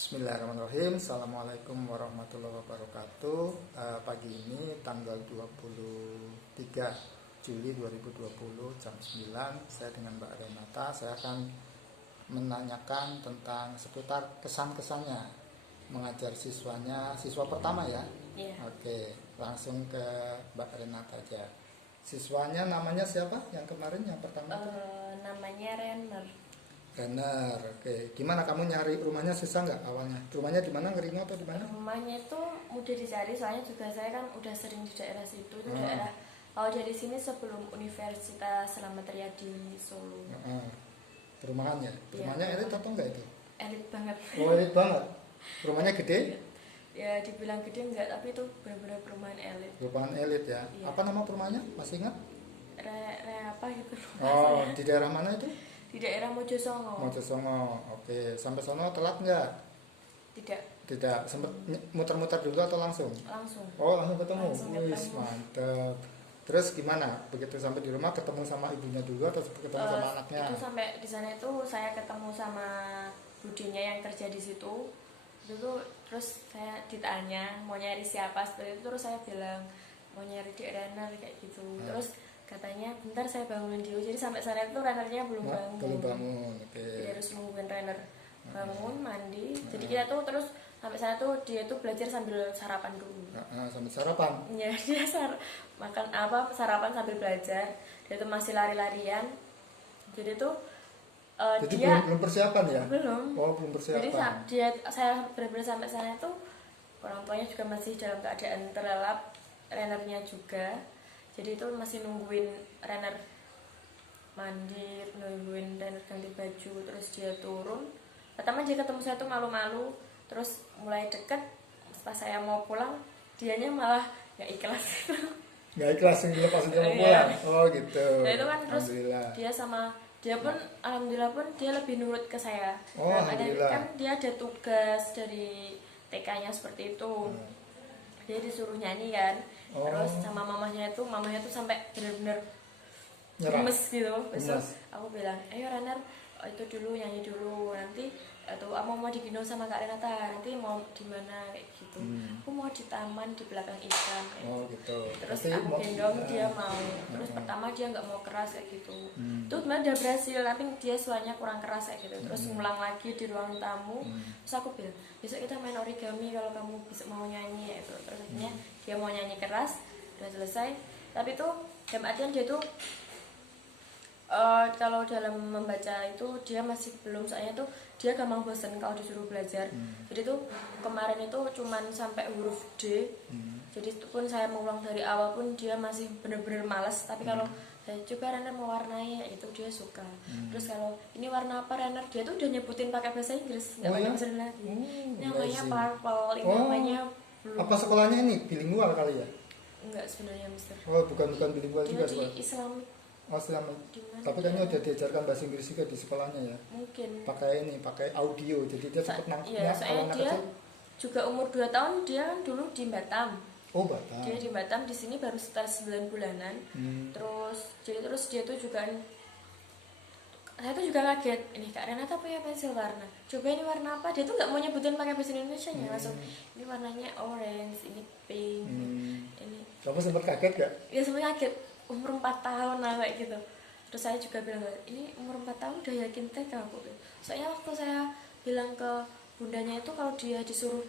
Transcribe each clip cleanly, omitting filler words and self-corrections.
Bismillahirrahmanirrahim. Assalamualaikum warahmatullahi wabarakatuh. Pagi ini tanggal 23 Juli 2020 jam 9, saya dengan Mbak Renata. Saya akan menanyakan tentang seputar kesan-kesannya mengajar siswa pertama ya. Oke, langsung ke Mbak Renata aja. Siswanya namanya siapa yang kemarin yang pertama? Namanya Renner. Oke, gimana kamu nyari rumahnya, susah nggak awalnya? Rumahnya di mana, Ngerino atau di mana? Rumahnya itu mudah dicari, soalnya juga saya kan udah sering di daerah situ. Itu daerah, kalau dari sini sebelum Universitas Selamat Riyadi Solo. Perumahan ya? Rumahnya elit atau enggak itu? Elit banget. Oh, elit banget. Rumahnya gede? Ya dibilang gede enggak, tapi itu benar-benar perumahan elit. Perumahan elit ya? Iya. Apa nama perumahannya? Masih ingat? Apa gitu. Oh, di daerah mana itu? Di daerah Mojosongo. Mojosongo. Oke, sampai sono telat nggak? Tidak, sempat muter-muter dulu atau langsung? Langsung. Oh, langsung ketemu. Langsung Wis, ketemu. mantep. Terus gimana? Begitu sampai di rumah ketemu sama ibunya dulu atau ketemu sama anaknya? Itu sampai di sana itu saya ketemu sama budinya yang kerja di situ. Dulu terus saya ditanya mau nyari siapa seperti itu, terus saya bilang mau nyari di Renner kayak gitu. Terus katanya bentar saya bangunin dulu, jadi sampai sana itu runnernya belum bangun. Belum bangun, oke. Jadi harus nungguin runner bangun mandi. Jadi kita tuh terus sampai sana tuh dia tuh belajar sambil sarapan dulu. Sambil sarapan? Ya dia makan apa sarapan sambil belajar. Dia tuh masih lari-larian. Jadi tuh Jadi dia belum persiapan ya? belum. Oh, belum persiapan. Jadi saya benar-benar sampai sana tuh orang tuanya juga masih dalam keadaan terlelap, runnernya juga. Jadi itu masih nungguin runner mandi, nungguin runner ganti baju, terus dia turun. Pertama dia ketemu saya tuh malu-malu, terus mulai deket. Pas saya mau pulang, dianya malah nggak ikhlas. Nggak ikhlas lepas dia mau pulang. Oh gitu. Nah itu kan terus dia pun alhamdulillah pun dia lebih nurut ke saya. Oh, alhamdulillah. Kan dia ada tugas dari TK-nya seperti itu. Dia disuruh nyanyi kan. Terus sama mamahnya tuh sampai benar-benar gemes gitu. Terus aku bilang, ayo Renner, itu dulu nyanyi dulu, nanti atau aku mau digendong sama Kak Renata, nanti mau di mana kayak gitu. Aku mau di taman di belakang ikan kayak gitu. Terus Tapi aku gendong, dia mau. Terus pertama dia nggak mau keras kayak gitu. Itu sebenarnya udah berhasil, tapi dia suaranya kurang keras kayak gitu. Terus ngulang lagi di ruang tamu. Terus aku bilang, besok kita main origami kalau kamu besok mau nyanyi itu. Terus akhirnya dia mau nyanyi keras, udah selesai. Tapi tuh dalam artian dia tuh kalau dalam membaca itu dia masih belum, soalnya tuh dia gampang bosan kalau disuruh belajar. Jadi tuh kemarin itu cuman sampai huruf D. Jadi itu pun saya mengulang dari awal pun dia masih bener-bener malas. Tapi kalau saya coba Renner mewarnai itu dia suka. Terus kalau ini warna apa Renner, dia tuh udah nyebutin pakai bahasa Inggris, nggak pakai bahasa lagi. Ini namanya purple, ini namanya blue. Apa sekolahnya ini bilingual kali ya? Enggak sebenarnya Mister. Oh, bukan bilingual Dia juga di sekolah. Islam. Oh, selama. Tapi kan udah diajarkan bahasa Inggris juga di sekolahnya ya. Mungkin. Pakai audio, jadi dia cepet nangkepnya. Iya, soalnya dia juga umur 2 tahun, dia kan dulu di Batam. Oh, Batam. Dia di Batam, di sini baru sekitar 9 bulanan. Terus dia tuh juga, saya tuh juga kaget, ini Kak Renata punya pensil warna, coba ini warna apa, dia tuh nggak mau nyebutin pakai bahasa Indonesia nya, langsung ini warnanya orange, ini pink, ini. Kamu sempat kaget gak? Ya sempat kaget, umur 4 tahun lah kayak gitu. Terus saya juga bilang, ini umur 4 tahun udah yakin TK aku. Soalnya waktu saya bilang ke bundanya itu kalau dia disuruh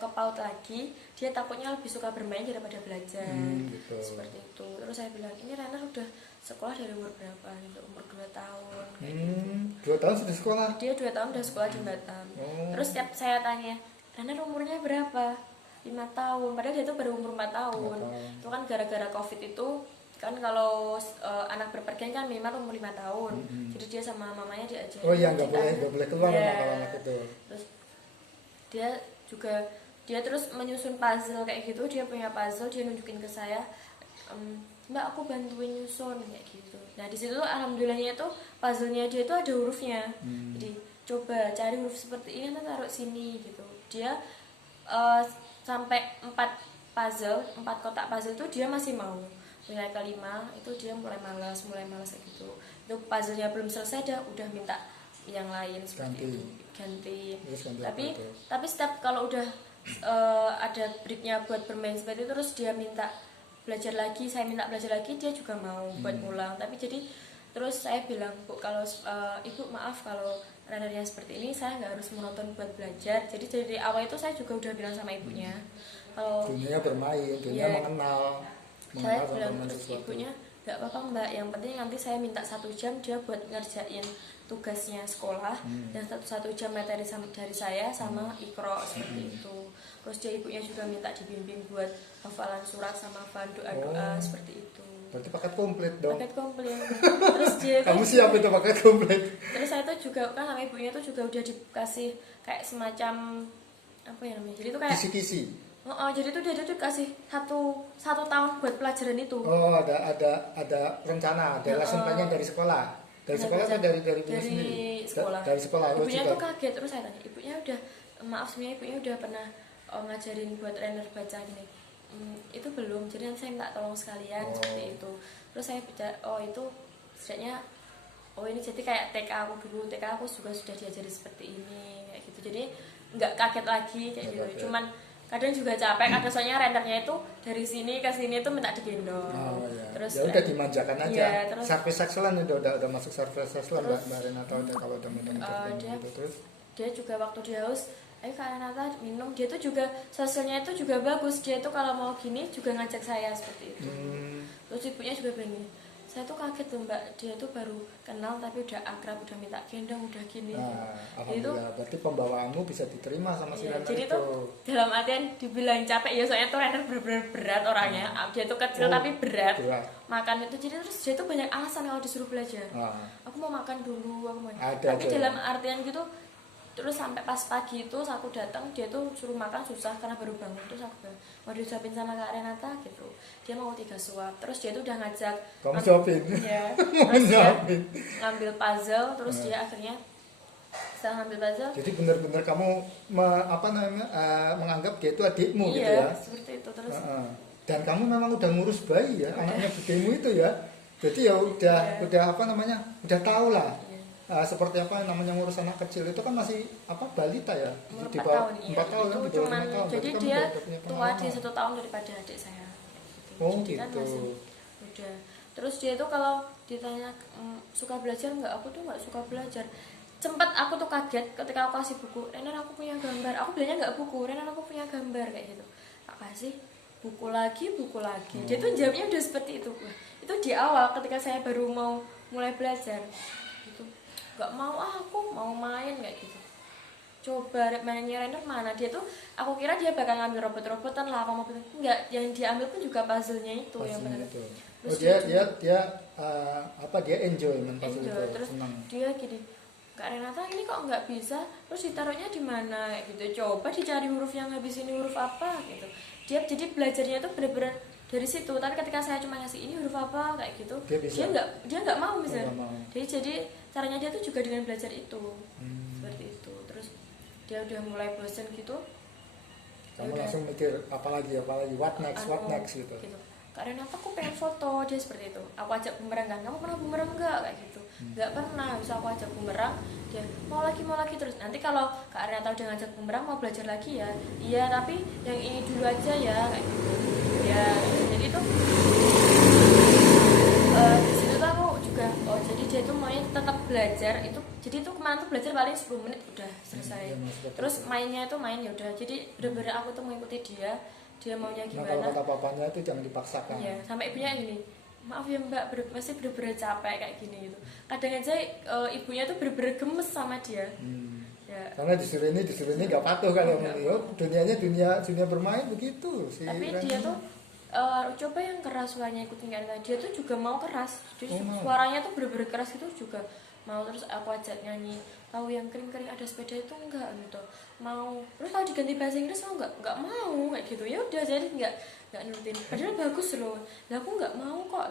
ke PAUD lagi, dia takutnya lebih suka bermain daripada belajar. Gitu. Seperti itu. Terus saya bilang, ini Rana udah sekolah dari umur berapa? Gitu, umur 2 tahun. Gitu. 2 tahun sudah sekolah? Dia 2 tahun udah sekolah di Batam. Terus setiap saya tanya, Rana umurnya berapa? 5 tahun. Padahal dia tuh baru umur 4 tahun. Itu kan gara-gara COVID itu, kan kalau anak berpergian kan minimal umur 5 tahun. Jadi dia sama mamanya diajarin. Oh iya, nggak boleh keluar kalau anak itu. Terus dia terus menyusun puzzle kayak gitu. Dia punya puzzle, dia nunjukin ke saya, Mbak aku bantuin nyusun kayak gitu. Nah di situ alhamdulillahnya itu puzzle-nya dia itu ada hurufnya. Jadi coba cari huruf seperti ini, nanti taruh sini gitu. Dia sampai 4 kotak puzzle itu dia masih mau. Nilai kelima itu dia mulai malas kayak gitu. Itu puzzle-nya belum selesai, udah minta yang lain seperti itu. ganti. Terus ganti Tapi apa itu? tapi setiap kalau udah ada breaknya buat bermain seperti itu, terus dia minta belajar lagi, saya minta belajar lagi, dia juga mau buat ngulang. Tapi jadi terus saya bilang, Bu, kalau Ibu maaf kalau runnernya seperti ini, saya nggak harus menonton buat belajar. Jadi dari awal itu saya juga udah bilang sama ibunya, kalau Dunia bermain, dunia Iya. mengenal saya sama bilang bermain terus sesuatu. ibunya, nggak apa-apa Mbak, yang penting nanti saya minta 1 jam dia buat ngerjain tugasnya sekolah, dan satu jam materi dari saya sama ikro seperti itu. Terus dia ibunya juga minta dibimbing buat hafalan surat sama hafalan doa-doa seperti itu. Berarti paket komplit dong. Paket komplit. Terus dia itu Kamu siap itu paket komplit? terus saya tuh juga kan sama ibunya tuh juga udah dikasih kayak semacam apa ya namanya, jadi tuh kayak Kisi-kisi. jadi tuh dia tuh kasih satu tahun buat pelajaran itu. Oh, ada rencana, ada lesson plan-nya dari sekolah. Dari sekolah atau dari punya sendiri? Sekolah. Dari sekolah. Oh, Ibunya juga. tuh kaget, terus saya tanya, ibunya udah maaf sebenarnya ibunya udah pernah ngajarin buat trainer baca gini. Itu belum, jadi nanti saya minta tolong sekalian seperti itu. Terus saya baca, itu setidaknya ini jadi kayak TK aku dulu, TK aku juga sudah diajari seperti ini kayak gitu. Jadi nggak kaget lagi kayak Nggak gitu. kaget. Cuman kadang juga capek, kadang soalnya rendernya itu dari sini ke sini itu minta digendong. Oh, ya. Terus Ya udah dimanjakan aja. Iya, terus Service excellent udah masuk service excellent Mbak Renata udah kalau udah mudah dia- gitu terus. dia juga waktu dia haus, Kak Renata minum, dia tuh juga sosialnya itu juga bagus, dia tuh kalau mau gini juga ngajak saya seperti itu. Terus ibunya juga begini, saya tuh kaget tuh Mbak, dia tuh baru kenal tapi udah akrab, udah minta gendong, udah gini. Nah, Jadi tuh alhamdulillah berarti pembawaanmu bisa diterima sama si iya, Renata jadi itu. tuh dalam artian dibilang capek ya, soalnya tuh Renner bener-bener berat orangnya. Dia tuh kecil Oh, tapi berat. berat. Makan itu jadi terus dia tuh banyak alasan kalau disuruh belajar. Ah. Aku mau makan dulu, aku mau. Ada Tapi aja. dalam artian gitu, terus sampai pas pagi itu aku datang, dia tuh suruh makan susah karena baru bangun. Terus aku bilang, mau disuapin sama Kak Renata gitu. Dia mau 3 suap. Terus dia tuh udah ngajak. Kamu suapin. Ya. Kamu Terus dia suapin. ngambil puzzle, terus dia akhirnya setelah ngambil puzzle. Jadi benar-benar kamu menganggap dia itu adikmu Iya, gitu ya. seperti itu terus. Heeh. Dan kamu memang udah ngurus bayi ya, anaknya budemu itu ya. Jadi ya udah udah tahu lah. Seperti apa namanya ngurus anak kecil itu kan masih balita ya, Umur di 4 bawah tahun, iya. 4 tahun Itu di bawah cuman 5 tahun. jadi Berarti kamu dia udah punya tua pengalaman. dia 1 tahun daripada adik saya gitu. Oh, Jadi kan gitu. masih udah. Terus dia itu kalau ditanya suka belajar nggak, aku tuh nggak suka belajar. Sempet aku tuh kaget ketika aku kasih buku, Renner aku punya gambar, aku bilangnya nggak buku, Renner aku punya gambar kayak gitu. Tak kasih buku lagi. Dia tuh jawabnya udah seperti itu. Wah, itu di awal ketika saya baru mau mulai belajar gitu, nggak mau, aku mau main kayak gitu. Coba mainnya Renner mana, dia tuh aku kira dia bakal ngambil robot-robotan lah, apa mau enggak, yang diambil pun juga puzzle-nya itu yang benar. Itu. Terus Dia enjoy main puzzle enjoy. itu, Terus senang. dia gini, Kak Renata ini kok nggak bisa, terus ditaruhnya di mana gitu, coba dicari huruf yang habis ini huruf apa gitu. Dia jadi belajarnya tuh bener-bener dari situ. Tapi ketika saya cuma ngasih ini huruf apa kayak gitu, Dia bisa. dia nggak mau misalnya. nggak mau. Jadi caranya dia tuh juga dengan belajar itu seperti itu. Terus dia udah mulai bosen gitu, Kamu ya udah, langsung mikir apalagi what next gitu. Kak Renata aku pengen foto, dia seperti itu. Aku ajak bumerang kan, kamu pernah bumerang nggak kayak gitu? Nggak pernah. Bisa aku ajak bumerang, dia mau lagi terus. Nanti kalau Kak Renata udah ngajak bumerang mau belajar lagi ya, iya tapi yang ini dulu aja ya kayak gitu. Ya jadi tuh di situ tuh aku juga jadi dia tuh maunya tetap belajar itu. Jadi tuh kemarin tuh belajar paling 10 menit udah selesai. Terus mainnya itu main ya udah. Jadi bener-bener aku tuh mengikuti dia maunya Nah, kalau gimana. kata papanya itu jangan dipaksakan. Iya, sampai ibunya gini, maaf ya Mbak, masih bener-bener capek kayak gini gitu. Kadang aja ibunya tuh bener-bener gemes sama dia. Ya. Karena disuruh ini nggak patuh kalau dunianya dunia bermain begitu sih. Tapi dia tuh coba yang keras suaranya ikutin kan, dia tuh juga mau keras. Jadi suaranya tuh bener-bener keras itu juga mau. Terus aku ajak nyanyi, tahu yang kering-kering ada sepeda itu enggak gitu, mau. Terus kalau diganti bahasa Inggris mau enggak mau kayak gitu. Ya udah, jadi enggak nurutin, padahal bagus loh. Lah aku enggak mau kok.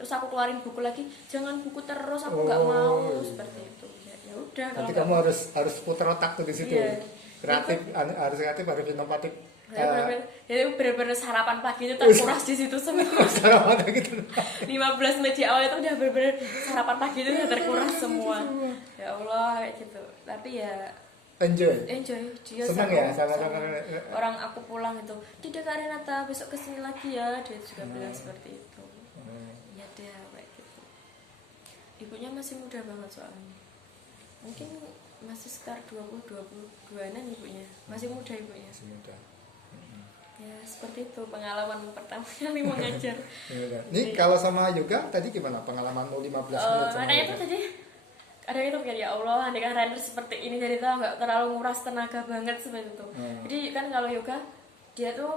Terus aku keluarin buku lagi, jangan buku terus, aku enggak mau seperti itu. Ya udah. Nanti kamu harus putar otak tuh di situ. Iya. Harus kreatif, harus inovatif. Ya bener-bener sarapan pagi itu terkuras di situ semua. Sarapan gitu. 15 menit di awal itu udah bener-bener sarapan pagi itu udah terkuras semua. Ya Allah kayak gitu. Tapi ya enjoy. Dia Senang ya sama-sama. orang aku pulang itu tidak Kak Renata besok kesini lagi ya, dia juga bilang seperti itu. Ya dia kayak gitu. Ibunya masih muda banget soalnya, mungkin masih sekitar 22-an ibunya, masih muda ibunya. Masih muda. Ya seperti itu pengalaman pertama kali mengajar. Ini kalau sama yoga tadi gimana pengalamanmu 15 menit sama Karena itu yoga? tadi kadang itu kayak ya Allah, andai kan runner seperti ini jadi tuh nggak terlalu nguras tenaga banget seperti itu. Jadi kan kalau yoga dia tuh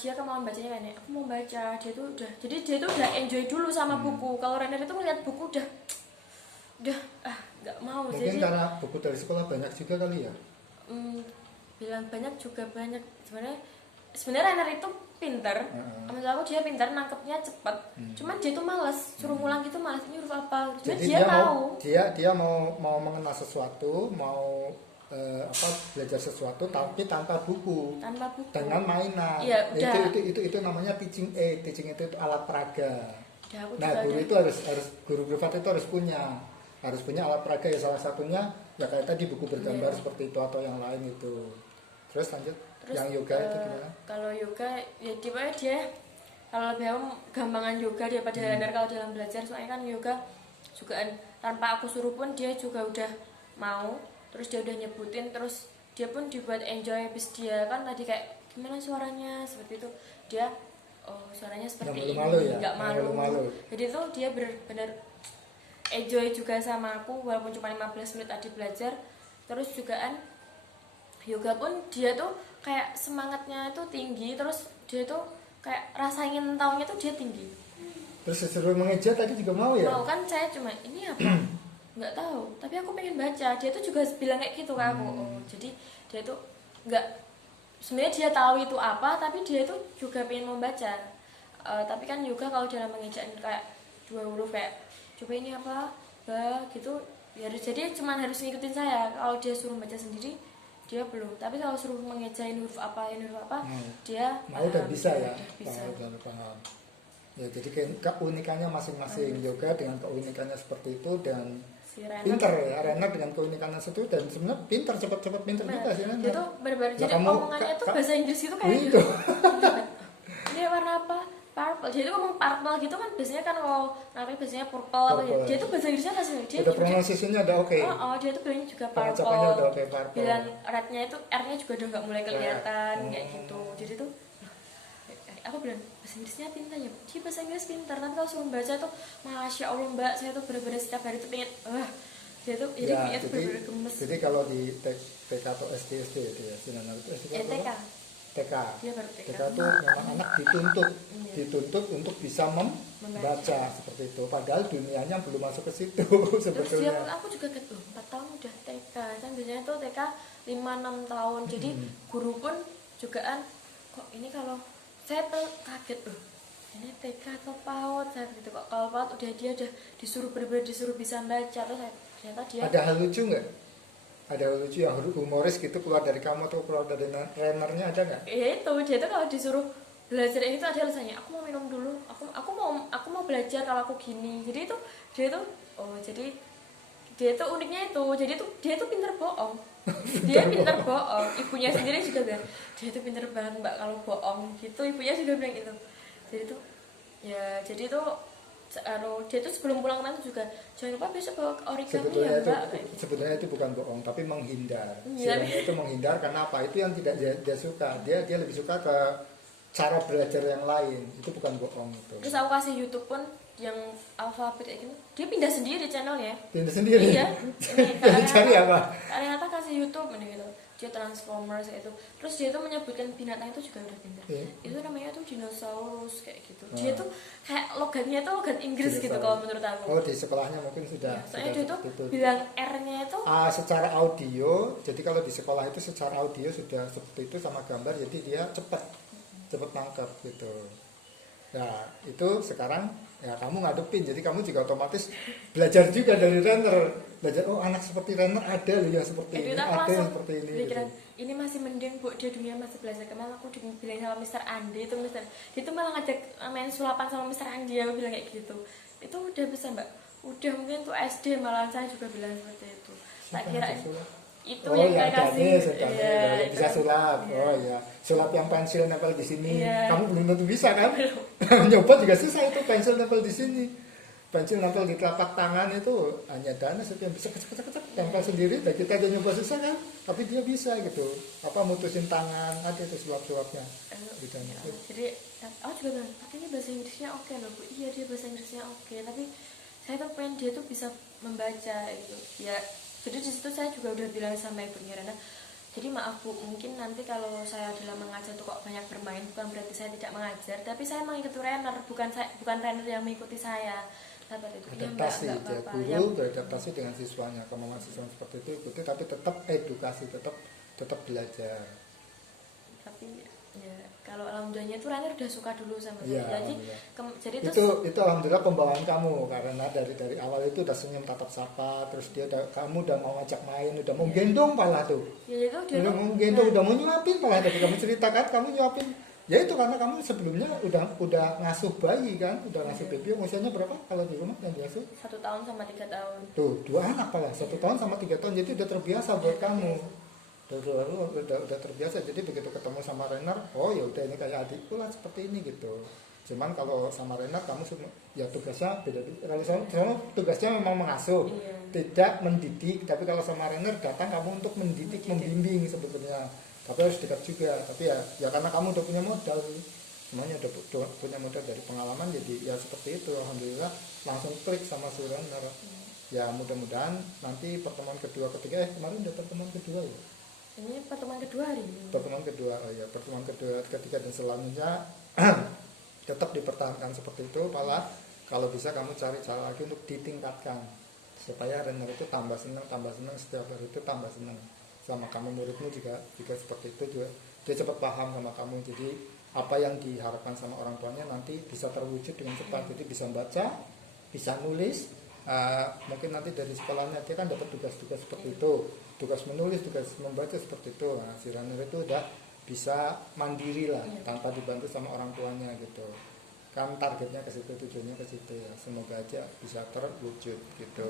dia kemauan bacanya kan ya, aku mau baca, dia tuh udah enjoy dulu sama buku. Kalau runner itu ngeliat buku udah nggak mau. Mungkin jadi karena buku dari sekolah banyak juga kali ya. Bilang banyak juga banyak sebenarnya runner itu pinter. Menurut aku dia pinter, nangkepnya cepet. Cuman dia tuh malas, suruh ngulang gitu malas, ini huruf apa. Jadi dia tahu. Dia mau mengenal sesuatu, mau belajar sesuatu tapi tanpa buku. Dengan mainan. Iya, itu namanya teaching aid. Teaching aid itu alat peraga. Nah, guru itu harus guru privat itu harus punya alat peraga ya, salah satunya ya kayak tadi buku bergambar seperti itu atau yang lain itu. Terus lanjut. Yang yoga itu gimana? Kalau yoga ya dia kalau lebih gampangan yoga daripada runner kalau dalam belajar, soalnya kan yoga juga tanpa aku suruh pun dia juga udah mau, terus dia udah nyebutin, terus dia pun dibuat enjoy. Habis dia kan tadi kayak gimana suaranya seperti itu, dia suaranya seperti ini, nggak malu. Jadi tuh dia benar-benar enjoy juga sama aku walaupun cuma 15 menit tadi belajar. Terus juga yoga pun dia tuh kayak semangatnya itu tinggi, terus dia tuh kayak rasa ingin tahunya tuh dia tinggi. Terus disuruh mengeja tadi juga mau ya? Mau kan, saya cuma ini apa nggak tahu, tapi aku pengen baca. Dia tuh juga bilang kayak gitu ke aku. Jadi dia tuh nggak, sebenarnya dia tahu itu apa, tapi dia tuh juga pengen membaca. Tapi kan yoga kalau dalam mengejaan kayak 2 huruf kayak coba ini apa gitu ya, jadi cuma harus ngikutin saya. Kalau dia suruh baca sendiri dia belum, tapi kalau suruh mengejain huruf apa dia mau udah bisa ya. Bisa. Paham. Ya, jadi keunikannya masing-masing. Yoga dengan keunikannya seperti itu, dan si pinter ya, Renner dengan keunikannya itu, dan sebenarnya pinter, cepat pinter juga sih Renner. Dia tuh benar-benar jadi omongannya tuh bahasa Inggris itu kayak gitu. Dia warna apa? Purple. Dia tuh ngomong purple gitu kan, biasanya kan kalau nanti biasanya purple. Dia tuh bahasa Inggrisnya kasih dia udah pronunciasinya udah oke. Dia tuh bilangnya juga pengucapannya purple. udah oke, purple. Bilang rednya itu R-nya juga udah nggak mulai kelihatan kayak gitu. Jadi tuh aku bilang bahasa Inggrisnya pintar ya, dia bahasa Inggris pintar, tapi kalau suruh baca tuh masya Allah mbak, saya tuh bener-bener setiap hari tuh pengen dia tuh ya, tuh bener-bener gemes. Jadi kalau di TK atau SD itu ya Sinan itu SD TK. Dia baru TK. TK tuh memang anak dituntut untuk bisa membaca seperti itu, padahal dunianya belum masuk ke situ sebetulnya. Terus aku juga kaget 4 tahun udah TK, kan biasanya tuh TK 5-6 tahun. Jadi guru pun juga kok ini, kalau saya tuh kaget ini TK atau PAUD, saya gitu kok. Kalau PAUD dia udah disuruh bener-bener disuruh bisa baca. Terus ternyata dia ada hal lucu nggak? Ada hal lucu yang humoris gitu keluar dari kamu atau keluar dari trainernya, ada nggak? Itu dia tuh kalau disuruh belajar itu ada alasannya, aku mau minum dulu, aku mau belajar kalau aku gini. Jadi itu dia tuh jadi dia tuh uniknya itu, jadi tuh dia tuh pinter bohong. Dia pinter bohong. Ibunya sendiri juga bilang dia tuh pinter banget mbak kalau bohong gitu. Ibunya juga bilang gitu. Jadi tuh ya, jadi tuh dia tuh sebelum pulang kemarin juga jangan lupa besok bawa origami ya mbak. Sebetulnya itu bukan bohong tapi menghindar. Sebenarnya itu menghindar karena apa? Itu yang tidak dia suka. Dia lebih suka ke cara belajar yang lain. Itu bukan bohong itu. Terus aku kasih YouTube pun yang alfabet kayak gitu, dia pindah sendiri channelnya. Pindah sendiri? Iya. Ini cari apa? Ternyata kasih YouTube ini gitu. Dia Transformers itu. Terus dia tuh menyebutkan binatang itu juga udah pintar. Itu namanya tuh dinosaurus kayak gitu. Dia tuh kayak logatnya tuh logat Inggris gitu kalau menurut aku. Oh, di sekolahnya mungkin sudah. Ya, soalnya dia tuh bilang R-nya itu secara audio. Jadi kalau di sekolah itu secara audio sudah seperti itu sama gambar, jadi dia cepat nangkep gitu. Nah, itu sekarang ya kamu ngadepin, jadi kamu juga otomatis belajar juga dari Renner. Belajar, anak seperti Renner ada loh yang seperti ini, ada yang seperti ini. Pikiran, gitu. Ini masih mending bu, dia dunia masih belajar. Kemarin aku dibilang sama Mr. Andi itu dia tuh malah ngajak main sulapan sama Mr. Andi, aku bilang kayak gitu. Itu udah bisa mbak, udah mungkin tuh SD, malah saya juga bilang seperti itu. Tak kira itu Oh yang ya, saya kasih. Iya, yang bisa sulap. Iya. Oh ya, sulap yang pensil nempel di sini. Iya. Kamu belum tentu bisa kan? Nyoba juga susah itu pensil nempel di sini. Pensil nempel di telapak tangan itu hanya Dana yang bisa kecek tempel sendiri. Dan kita aja nyoba susah kan? Tapi dia bisa gitu. Apa mutusin tangan, ada itu sulap-sulapnya. Gitu. Jadi aku juga bilang, katanya bahasa Inggrisnya oke loh Bu. Iya dia bahasa Inggrisnya oke, tapi saya tuh pengen dia tuh bisa membaca gitu. Ya, jadi di situ saya juga udah bilang sama ibunya Rena, jadi maaf Bu, mungkin nanti kalau saya dalam mengajar tuh kok banyak bermain, bukan berarti saya tidak mengajar, tapi saya mengikuti trainer, bukan trainer yang mengikuti saya. Sahabat itu Adaptasi, ya, dia apa-apa. guru beradaptasi dengan siswanya. Kalau mahasiswa seperti itu ikuti, tapi tetap edukasi, tetap belajar. Tapi ya kalau alhamdulillahnya itu Rainer udah suka dulu sama Iya, saya. Jadi jadi itu alhamdulillah pembawaan kamu, karena dari awal itu udah senyum tatap sapa, terus kamu udah mau ngajak main, udah mau gendong pala tuh. Ya itu dia Udah mau gendong, udah mau nyuapin pala tadi kamu ceritakan, kamu nyuapin. Ya itu karena kamu sebelumnya udah ngasuh bayi kan, udah ngasuh baby. Usianya berapa kalau di rumah yang diasuh? 1 tahun sama 3 tahun. Tuh, 2 anak pala, 1 tahun sama 3 tahun, jadi udah terbiasa buat kamu. Udah terbiasa, jadi begitu ketemu sama Renner, oh ya udah ini kayak adikku lah seperti ini gitu. Cuman kalau sama Renner kamu ya tugasnya beda. Kalau sama tugasnya memang mengasuh, tidak mendidik. Tapi kalau sama Renner datang kamu untuk mendidik, membimbing sebetulnya. Tapi harus dekat juga. Tapi ya karena kamu udah punya modal, semuanya udah punya modal dari pengalaman, jadi ya seperti itu. Alhamdulillah langsung klik sama si Renner. Ya mudah-mudahan nanti pertemuan kedua ketiga kemarin udah pertemuan kedua ya. Ini pertemuan kedua hari ini. Pertemuan kedua, oh ya, pertemuan kedua, ketiga dan selanjutnya tetap dipertahankan seperti itu. Malah kalau bisa kamu cari cara lagi untuk ditingkatkan supaya Renner itu tambah senang setiap hari itu tambah senang sama kamu. Muridmu juga seperti itu juga, dia cepat paham sama kamu. Jadi apa yang diharapkan sama orang tuanya nanti bisa terwujud dengan cepat. Jadi bisa baca, bisa nulis. Mungkin nanti dari sekolahnya dia kan dapat tugas-tugas seperti itu, tugas menulis, tugas membaca seperti itu. Nah, si Runner itu udah bisa mandiri lah tanpa dibantu sama orang tuanya gitu. Kan targetnya ke situ, tujuannya ke situ ya. Semoga aja bisa terwujud gitu.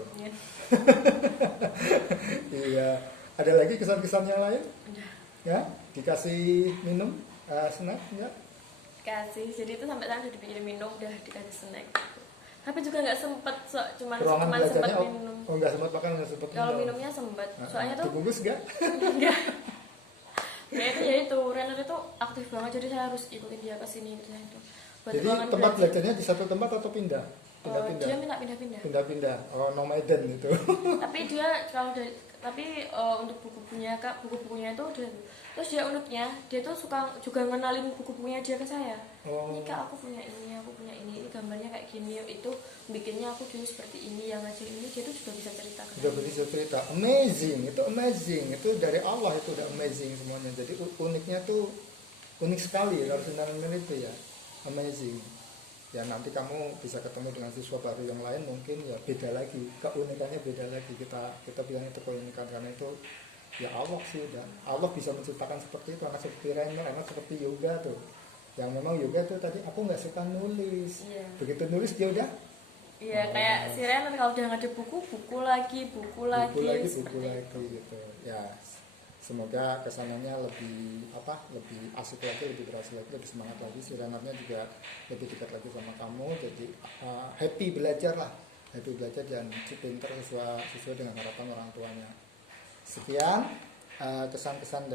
Iya. Ada lagi kesan-kesan yang lain? Ya, dikasih minum snack ya? Kasih, jadi itu sampai tadi dibikin minum udah dikasih snack. Tapi juga nggak sempet, cuma sempet minum. Oh nggak sempet makan, nggak sempet minum. Kalau minumnya sempet, soalnya tuh dibungkus nggak? enggak. Ya itu Renner itu aktif banget, jadi saya harus ikutin dia ke sini gitu ya itu. Jadi tempat belajarnya di satu tempat atau pindah? Pindah-pindah. Dia minta pindah-pindah. Pindah-pindah. Oh, nomaden itu. Tapi dia kalau dari untuk buku-bukunya itu udah. Terus dia uniknya, dia tuh suka juga ngenalin buku-bukunya dia ke saya. Oh. Ini Kak, aku punya ini gambarnya kayak gini, itu bikinnya aku dulu seperti ini, yang ngajar ini, dia tuh juga bisa cerita. Sudah bisa cerita. Amazing, itu amazing. Itu dari Allah itu udah amazing semuanya. Jadi uniknya tuh unik sekali kalau sebenarnya itu ya. Amazing. Ya nanti kamu bisa ketemu dengan siswa baru yang lain, mungkin ya beda lagi, keunikannya beda lagi. Kita bilang itu keunikan karena itu ya Allah sih udah. Allah bisa menciptakan seperti itu, anak seperti Renner, anak seperti Yoga tuh. Yang memang Yoga tuh tadi aku nggak suka nulis. Iya. Begitu nulis dia udah. Iya, kayak si Renner kalau udah ada buku lagi gitu. Ya. Semoga kesananya lebih asik lagi, lebih berhasil lagi, lebih semangat lagi. Si Rennernya juga lebih dekat lagi sama kamu. Jadi happy belajar dan pintar sesuai dengan harapan orang tuanya. Sekian kesan-kesan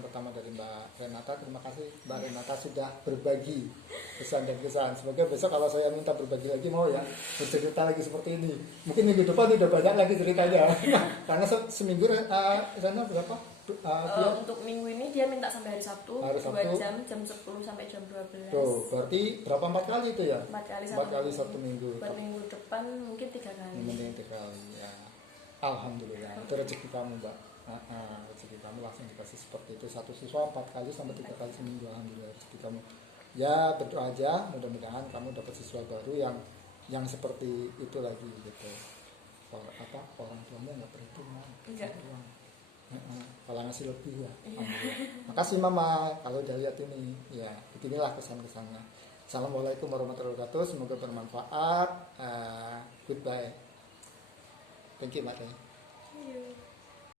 pertama dari Mbak Renata. Terima kasih Mbak Renata sudah berbagi kesan dan kesan. Semoga besok kalau saya minta berbagi lagi mau ya bercerita lagi seperti ini. Mungkin minggu depan udah banyak lagi ceritanya. Karena seminggu Rena berapa? Untuk minggu ini dia minta sampai hari Sabtu 2 jam 10 sampai jam 12. Tuh, berarti berapa 4 kali itu ya? 4 kali satu minggu. Buat minggu depan mungkin 3 kali. Mending 3 kali ya. Alhamdulillah, itu rezeki kamu Mbak. Rezeki kamu langsung dikasih seperti itu, satu siswa 4 kali sampai 3 kali seminggu. Alhamdulillah rezeki kamu. Ya berdoa aja, mudah-mudahan kamu dapat siswa baru yang seperti itu lagi gitu. Orang tuanya nggak perhitungan. Enggak. Kalau ngasih lebih ya. Makasih Mama kalau udah lihat ini. Ya beginilah kesan-kesannya. Assalamualaikum warahmatullahi wabarakatuh. Semoga bermanfaat. Goodbye. Thank you Mbak.